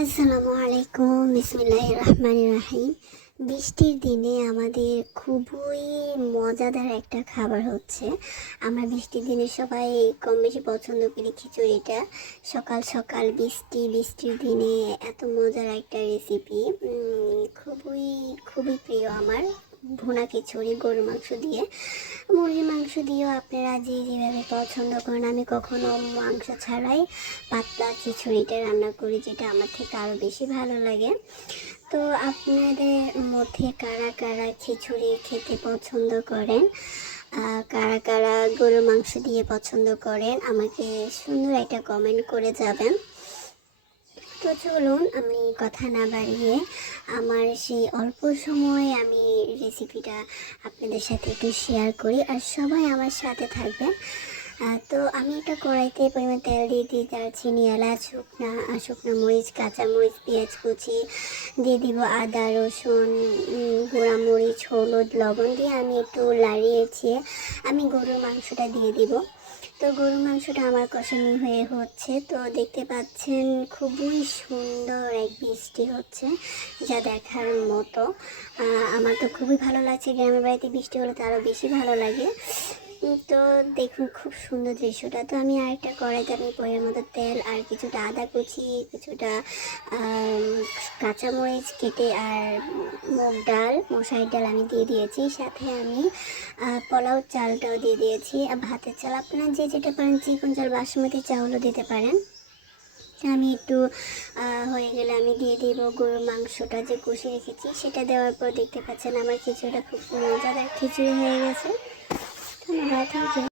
আসসালামু আলাইকুম, বিসমিল্লাহির রহমানির রহিম। বৃষ্টির দিনে আমাদের খুবই মজাদার একটা খাবার হচ্ছে। আমরা বৃষ্টির দিনে সবাই কম বেশি পছন্দ করি খিচুড়িটা। সকাল সকাল বৃষ্টির দিনে এত মজার একটা রেসিপি, খুবই খুবই প্রিয় আমার। ভুনা খিচুড়ি গরুর মাংস দিয়ে, মুরগির মাংস দিয়েও আপনারা যে যেভাবে পছন্দ করেন। আমি কখনো মাংস ছাড়াই পাতলা খিচুড়িটা রান্না করি, যেটা আমার থেকে আরও বেশি ভালো লাগে। তো আপনাদের মধ্যে কারা কারা খিচুড়ি খেতে পছন্দ করেন, কারা কারা গরুর মাংস দিয়ে পছন্দ করেন, আমাকে সুন্দর একটা কমেন্ট করে যাবেন। তো চলুন, আমি কথা না বাড়িয়ে আমার সেই অল্প সময়ে আমি রেসিপিটা আপনাদের সাথে একটু শেয়ার করি, আর সবাই আমার সাথে থাকবেন। তো আমি একটা কড়াইতে পরিমাণ তেল দিয়ে দিই, দারচিনি, এলাচ, শুকনো মরিচ, কাঁচা মরিচ, পেঁয়াজ কুচি দিয়ে দিব, আদা, রসুন, গুঁড়া মরিচ, হলুদ, লবণ দিয়ে আমি একটু লাড়িয়েছি। আমি গরুর মাংসটা দিয়ে দিব। তো গরুর মাংসটা আমার কষানি হয়ে হচ্ছে, তো দেখতে পাচ্ছেন খুবই সুন্দর এক বৃষ্টি হচ্ছে, যা দেখার মতো। আমার তো খুবই ভালো লাগছে। গ্রামের বাড়িতে বৃষ্টি হলে তো আরও বেশি ভালো লাগে। তো দেখুন খুব সুন্দর দৃশ্যটা। তো আমি আরেকটা কড়াইতে আমি পরিমাণ মতো তেল আর কিছুটা আদা কুচি, কিছুটা কাঁচামরিচ কেটে আর মুগ ডাল, মশারির ডাল আমি দিয়ে দিয়েছি। সাথে আমি পোলাও চালটাও দিয়ে দিয়েছি, ভাতের চাল আপনারা যে যেটা পারেন, চিকন চাল, বাসমতি চাউলও দিতে পারেন। আমি একটু হয়ে গেলে আমি দিয়ে দিব গরুর মাংসটা যে কষিয়ে রেখেছি, সেটা দেওয়ার পর দেখতে পাচ্ছেন আমার খিচুড়িটা খুব মজাদার খিচুড়ি হয়ে গেছে। ধন্যবাদ, থ্যাংক ইউ।